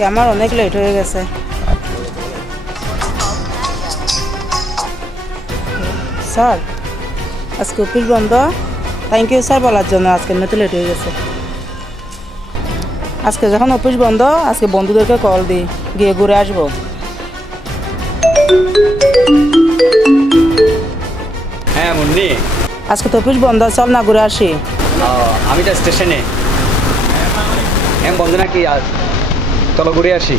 আজকে আমার অনেক লেট হয়ে গেছে। স্যার আজকে অফিস বন্ধ। থ্যাংক ইউ স্যার বলার জন্য। আজকে এমনিতে লেট হয়ে গেছে। আজকে যখন অফিস বন্ধ, আজকে বন্ধুদেরকে কল দিই, গিয়ে ঘুরে আসবো। হ্যাঁ মুন্নি, আজকে তো অফিস বন্ধ, চল না ঘুরে আসি। আমি তো স্টেশনে। বন্ধ নাকি? চলো ঘুরে আসি।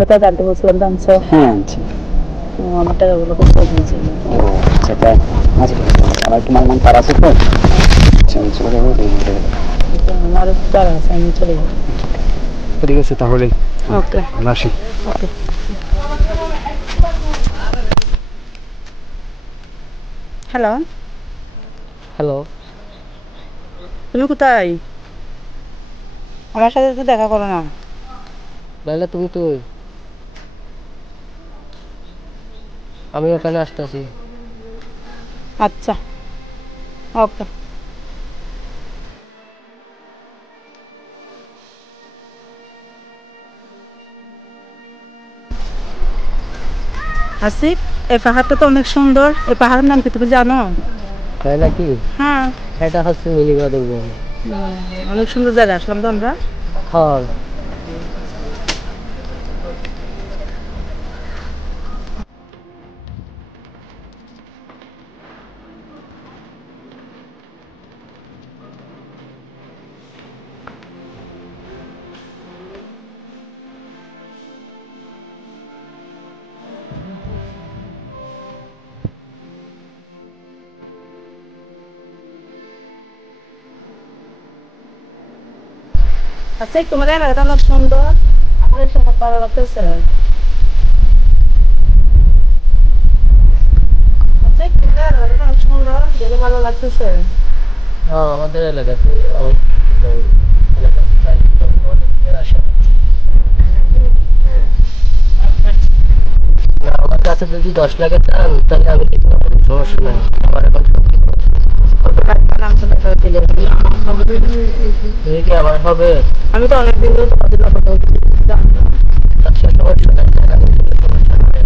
কথা জানতে বলছিলাম জানছো? হ্যাঁ আচ্ছা। আমার টাকাগুলো কোথায় দিয়েছি? আচ্ছা তাই। আচ্ছা আমার তোমার মন খারাপ আছে তো? আচ্ছা আমি চলে যাবো। আমার টাকা আছে, আমি চলে যাবো। ঠিক আছে তাহলে। ওকে আসি। ওকে। হ্যালো হ্যালো, তুমি কোথায়? আমার সাথে তো দেখা করো না। লাইলা তুমি তো? আমি ওখানে আসতেছি। আচ্ছা ওকে। আসিফ, এই পাহাড়টা তো অনেক সুন্দর। এই পাহাড়ের নাম কি তুমি জানো? তাই নাকি? হ্যাঁ, এটা হচ্ছে মিলিবাদুর বন। অনেক সুন্দর জায়গা আসলাম তো আমরা। হ্যাঁ, আসিফ, তোমার এলাকাটা অনেক সুন্দর। আমার এসব ভালো লাগতেছে। আসিফ, তোমার এলাকাটা অনেক সুন্দর, দেখে ভালো লাগতেছে। হ্যাঁ আমাদের এলাকাতে আমার কাছে যদি 10 লাখের চান তাহলে আমি দিতে পারবো, সমস্যা নাই। আমার এখন তুমি কি আমার হবে? আমি তো অনেকদিন ধরে তোমাদের কথা বলছি। আচ্ছা সমস্যা নাই, আমি দিতে সমস্যা নাই।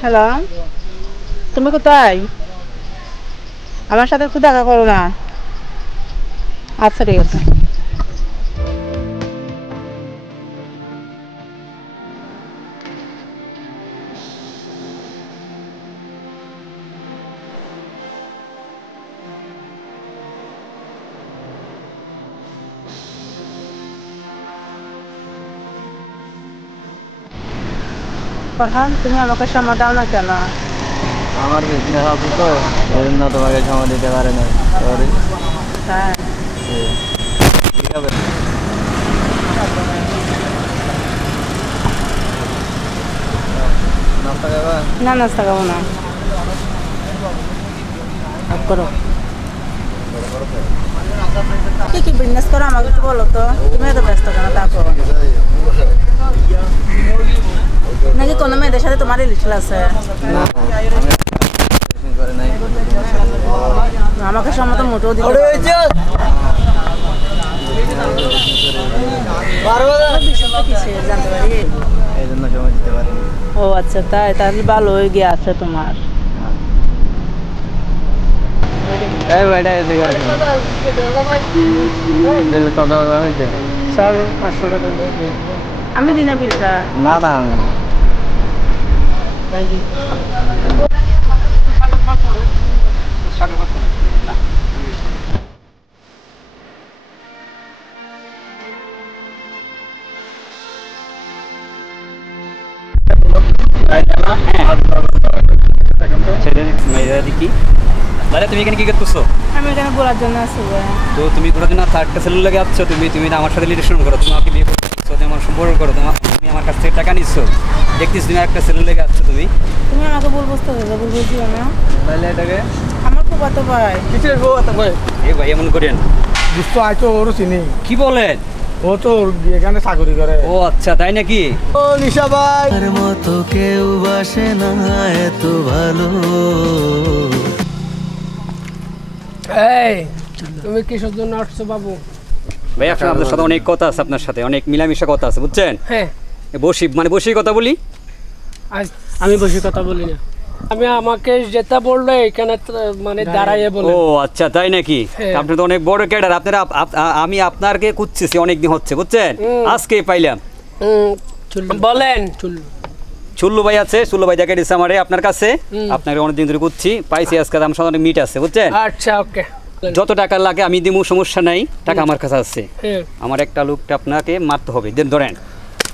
হ্যালো, তুমি কোথায়? আমার সাথে একটু দেখা করো না। আচ্ছা ঠিক আছে। ফরহান, তুমি আমাকে সময় দাও না কেন? আমার বিজনেস আছে তো, এই জন্য তোমাকে সময় দিতে পারে না। সরি। হ্যাঁ, ঠিক আছে। নাস্তা খাবা? না নাস্তা খাবো না। অফ করো। কি কি বিজনেস করো আমাকে একটু বলো তো। তুমি এত ব্যস্ত কেন? তা করো নাকি কোনো মেয়েদের সাথে তোমার লিখল আছে করে নাই আমাকে সম্মত মোটেও দিতে জানতে পারি এই জন্য সময় দিতে পারিনি। ও আচ্ছা তাই তাহলে ভালো হয়ে গিয়ে আছে তোমার এই বেটা এদিকে আসো। দিলে কত হয়েছে? স্যার 500 টাকা আমি দিনা বিলটা না না দাদা তুমি এখানে কি করতেছো? আমি এখানে বলার জন্য আছি তো তুমি কোনোদিন আর থার্ডটা সেলুন লাগে আসছো, তুমি না আমার সাথে রিলেশন করো, তুমি আমাকে বিয়ে করছো, তুমি আমার সম্পর্ক করো, তুমি আমার কাছ থেকে টাকা নিচ্ছ, দেখতেছি তুমি একটা সেলুন লেগে আসছো। তুমি আমাকে ভুল বুঝতে হবে ভুল বুঝিও না তাহলে এটাকে আমার খুব এত ভাই কিসের বউ এত ভয়? এই ভাই এমন করেন বুঝতো আইতো ওরও চিনি কি বলেন? ও তো এখানে চাকরি করে। ও আচ্ছা তাই নাকি? ও নিশা ভাই মতো কেউ বাসে না এত ভালো। এই তুমি কিসের জন্য আসছো বাবু? ভাই আপনার সাথে অনেক কথা আছে, আপনার সাথে অনেক মিলামিশা কথা আছে বুঝছেন। হ্যাঁ বসি কথা বলি। আজ আমি বসে কথা বলি না, আমি আমাকে যেটা বললো এখানে মানে দাঁড়াইয়ে বলে। ও আচ্ছা তাই নাকি? হ্যাঁ। আপনি তো অনেক বড় ক্যাডার, আপনারা আমি আপনাকে খুঁজছি অনেকদিন হচ্ছে বুঝছেন, আজকে পাইলাম। বলেন চুল্লু ভাই আছে, চুল্লু ভাই দেখে দিচ্ছে আমারে আপনার কাছে, আপনাকে অনেকদিন ধরে খুঁজছি, পাইছি আজকে আমার সাথে অনেক মিট আছে বুঝছেন। আচ্ছা ওকে যত টাকা লাগে আমি দিব, সমস্যা নাই, টাকা আমার কাছে আছে। হ্যাঁ আমার একটা লোকটা আপনাকে মারতে হবে, দেন ধরেন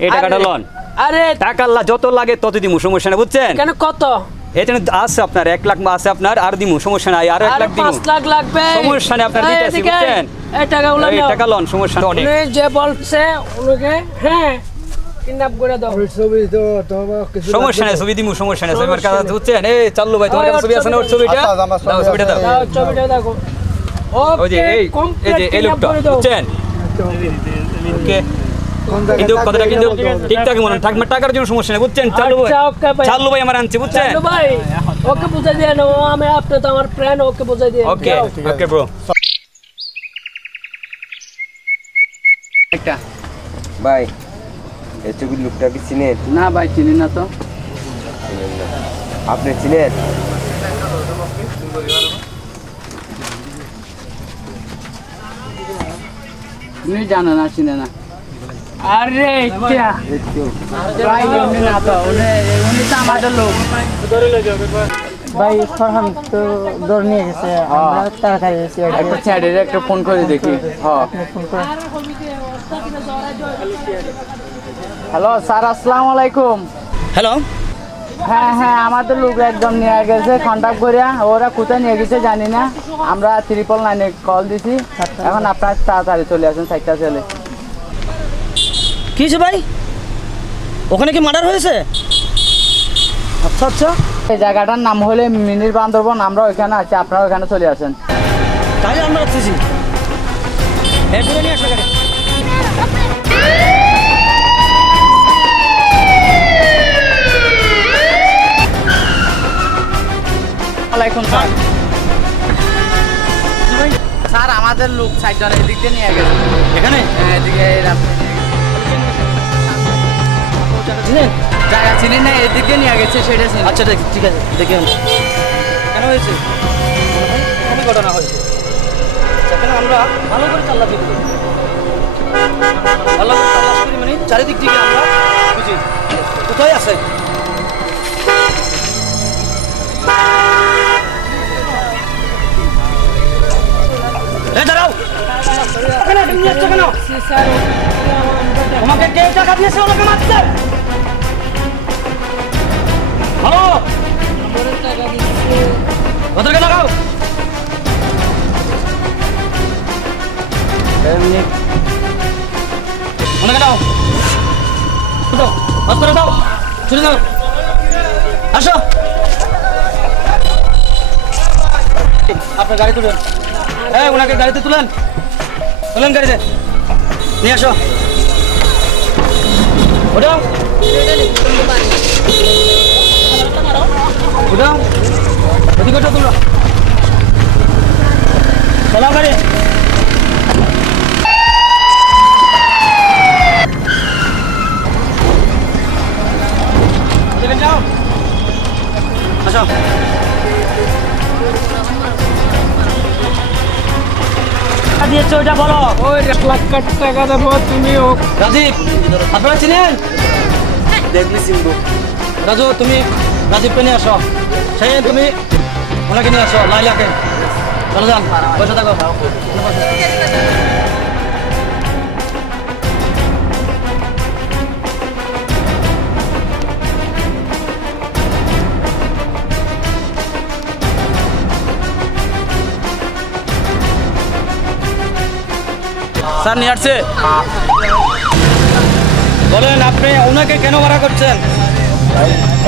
এই টাকাটা লন। আরে টাকা যত লাগে তত দিব, সমস্যা নাই বুঝছেন। কেন কত? এটা আছে আপনার 1 লাখ আছে আপনার, আর দিব সমস্যা নাই, আর 1 লাখ দিব 5 লাখ লাগবে, সমস্যা নাই, আপনার দিতে আছে বুঝছেন। এই টাকাগুলো এই নাও, টাকা লন, সমস্যা অনেক। উনি যে বলছে উনাকে হ্যাঁ কিডন্যাপ করে দাও। ছবি তো কিছু সমস্যা নাই, ছবি দিব, সমস্যা নাই, ছবি আমার কাছে আছে বুঝছেন। এই চাল্লু ভাই তোমার কাছে ছবি আছে না? ওর ছবিটা দাও, ছবিটা দাও। দাও ছবিটা দেখো। ওই যে এই লোকটা বুঝছেন। ওকে কিন্তু কথাটা কিন্তু ঠিকঠাক মনে থাকবে, টাকার জন্য সমস্যা নেই বুঝছেন। চাল্লু ভাই আমার আনছে বুঝছেন। ভাই ওকে বুঝাই দিয়ে নাও, আমি আপনি তো আমার ফ্রেন্ড, ওকে বুঝাই দিয়ে। ওকে ওকে ব্রো। একটা ভাই এই ছবির লোকটা কি চিনেন? না ভাই চিনি না তো। আপনি চিনেন? তুমি জানো না, চিনে না? আরে এটা ভাই উনি না তো, উনি তো আমাদের লোক। ভাই ফরহান তো দৌড় নিয়ে গেছে, আমরা তাড়াতাড়ি এসেছি। একটা চ্যাটের একটা ফোন করে দেখি। হ্যাঁ হ্যালো স্যার, আসসালামু আলাইকুম। হ্যালো হ্যাঁ হ্যাঁ আমাদের লোক একদম নিয়ে গেছে, কন্ট্যাক্ট করিয়া, ওরা কোথায় নিয়ে গেছে জানি না, আমরা 999 কল দিছি, এখন আপনার তাড়াতাড়ি চলে আসেন 4টা ছেলে। কি ভাই ওখানে কি মার্ডার হয়েছে? আচ্ছা আচ্ছা এই জায়গাটার নাম হলে মিনির বান্দরবন, আমরা ওইখানে আছি, আপনারা ওইখানে চলে আসেন। তাহলে আমরা রাখতেছি নিয়ে আসো গাড়ি। ওয়ালাইকুম স্যার। স্যার আমাদের লোক 4 জন এদিক দিয়ে নিয়ে গেছে। এখানে হ্যাঁ এদিকে জায়গা চিনি না, এদিক দিয়ে নিয়ে গেছে সেটা চিনি। আচ্ছা ঠিক আছে দেখে কেন হয়েছে, কবে ঘটনা হয়েছে? সেখানে আমরা ভালো করে চাল্লাশি করি, ভালো করে চাল্লাশি করি, মানে চারিদিক থেকে আমরা বুঝি কোথায় আছে। দাঁড়াও, নিয়ে আসছো কেন? তোমাকে কে টাকা দিয়েছে ওনাকে মারতে? হ্যালো ওদেরকে লাগাও। ওনাকে দাও, হসপিটালে দাও, ছুটি দাও, আসো। আপনার গাড়ি তুলেন, হ্যাঁ ওনাকে গাড়িতে তুলেন, গাড়িতে নিয়ে আসো। ওটাও উঠাও ওদিকে ওঠো তোমরা চলো গাড়ি যাও আসো দিয়েছো ওটা বলো ওই 1 লাখ টাকা দেবো তুমি রাজীব আপনারা চিনেন দেখলি চিনবো রাজু তুমি রাজীবকে নিয়ে আসো সেই তুমি ওনাকে নিয়ে আসো লাইলাকে চলো যান বসে থাকো স্যার নিয়ে আসছে বলেন আপনি ওনাকে কেন ভাড়া করছেন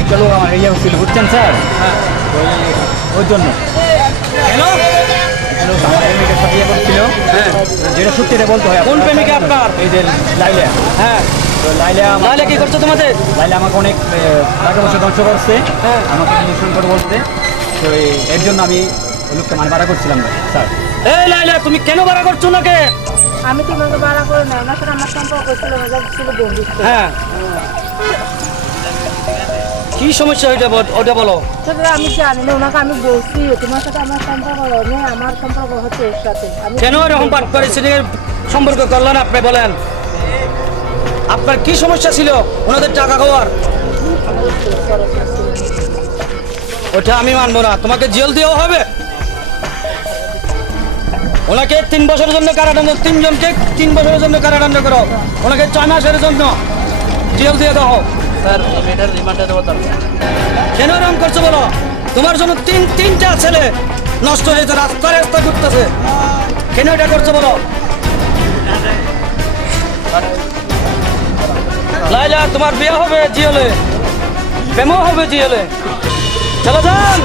একটা লোক আমার ইয়ে ছিল বুঝছেন স্যার ওই জন্য কেন লোক আমার প্রেমিকের সাথে ইয়ে করছিল যেটা সত্যিটা বলতে হয় কোন প্রেমিকা আপনার এই যে লাইলা হ্যাঁ তো লাইলা লাইলা কি করছো তোমাদের লাইলা আমাকে অনেক টাকা পয়সা ধ্বংস করছে আমাকে নিঃসরণ করে বলতে তো এর জন্য আমি ওই লোককে মানে ভাড়া করছিলাম না স্যার এই লাইলা তুমি কেন ভাড়া করছো ওনাকে আমি তোমাকে ভাড়া করে না ওনার সাথে আমার সম্পর্ক ছিল মজা ছিল বন্ধুত্ব হ্যাঁ কি সমস্যা ওটা বলো সেটা আমি জানি না ওনাকে আমি বলছি তোমার সাথে আমার সম্পর্ক নেই আমার সম্পর্ক হচ্ছে এর সাথে আমি কেন এরকম পাঠ করেছেন সম্পর্ক করলেন আপনি বলেন আপনার কি সমস্যা ছিল ওনাদের টাকা খাওয়ার ওটা আমি মানবো না তোমাকে জেল দেওয়া হবে ওনাকে 3 বছরের জন্য কারাদণ্ড 3 জনকে 3 বছরের জন্য কারাদণ্ড করো ওনাকে 6 মাসের জন্য জেল দিয়ে দাও স্যার মেয়েটার রিমান্ডে দেবো তার কেন এরকম করছো বলো তোমার জন্য তিনটা ছেলে নষ্ট হয়েছে রাস্তায় ঘুরতেছে কেন এটা করছো বলো লাইলা তোমার বিয়ে হবে জিওলে প্রেমও হবে জিওলে চলো যান